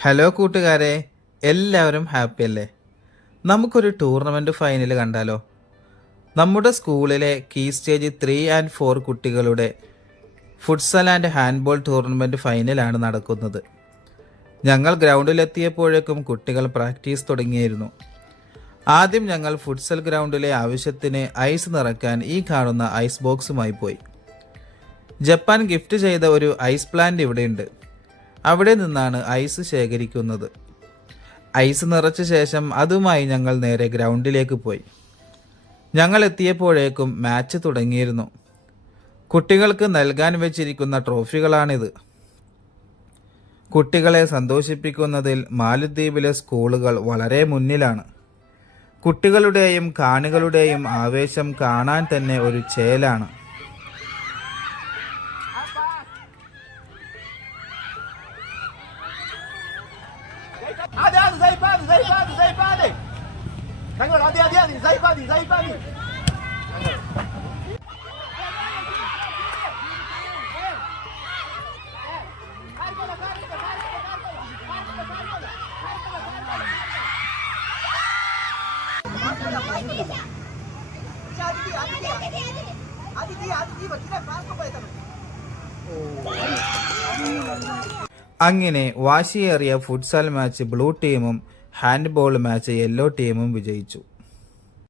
Hello കൂട്ടുകാരെ, എല്ലാവരും happy അല്ലേ? നമുക്കൊരു ടൂർണമെൻറ്റ് ഫൈനൽ കണ്ടാലോ? നമ്മുടെ സ്കൂളിലെ കീ സ്റ്റേജ് 3 ആൻഡ് 4 കുട്ടികളുടെ ഫുട്സൽ ആൻഡ് ഹാൻഡ്ബോൾ ടൂർണമെൻറ്റ് ഫൈനലാണ് നടക്കുന്നത്. ഞങ്ങൾ ഗ്രൗണ്ടിലെത്തിയപ്പോഴേക്കും കുട്ടികൾ പ്രാക്ടീസ് തുടങ്ങിയിരുന്നു. ആദ്യം ഞങ്ങൾ ഫുട്സൽ ഗ്രൗണ്ടിലെ ആവശ്യത്തിന് ഐസ് നിറയ്ക്കാൻ ഈ കാണുന്ന ഐസ് ബോക്സുമായി പോയി. ജപ്പാൻ ഗിഫ്റ്റ് ചെയ്ത ഒരു ഐസ് പ്ലാന്റ് ഇവിടെയുണ്ട്. അവിടെ നിന്നാണ് ഐസ് ശേഖരിക്കുന്നത്. ഐസ് നിറച്ച ശേഷം അതുമായി ഞങ്ങൾ നേരെ ഗ്രൗണ്ടിലേക്ക് പോയി. ഞങ്ങൾ എത്തിയപ്പോഴേക്കും മാച്ച് തുടങ്ങിയിരുന്നു. കുട്ടികൾക്ക് നൽകാൻ വെച്ചിരിക്കുന്ന ട്രോഫികളാണിത്. കുട്ടികളെ സന്തോഷിപ്പിക്കുന്നതിൽ മാലദ്വീപിലെ സ്കൂളുകൾ വളരെ മുന്നിലാണ്. കുട്ടികളുടെയും കാണികളുടെയും ആവേശം കാണാൻ തന്നെ ഒരു ചേലാണ്. Zaipadi. Tanggol, hati-hati, Zaipadi. അങ്ങനെ വാശിയേറിയ ഫുട്സൽ മാച്ച് ബ്ലൂ ടീമും ഹാൻഡ്ബോൾ മാച്ച് യെല്ലോ ടീമും വിജയിച്ചു.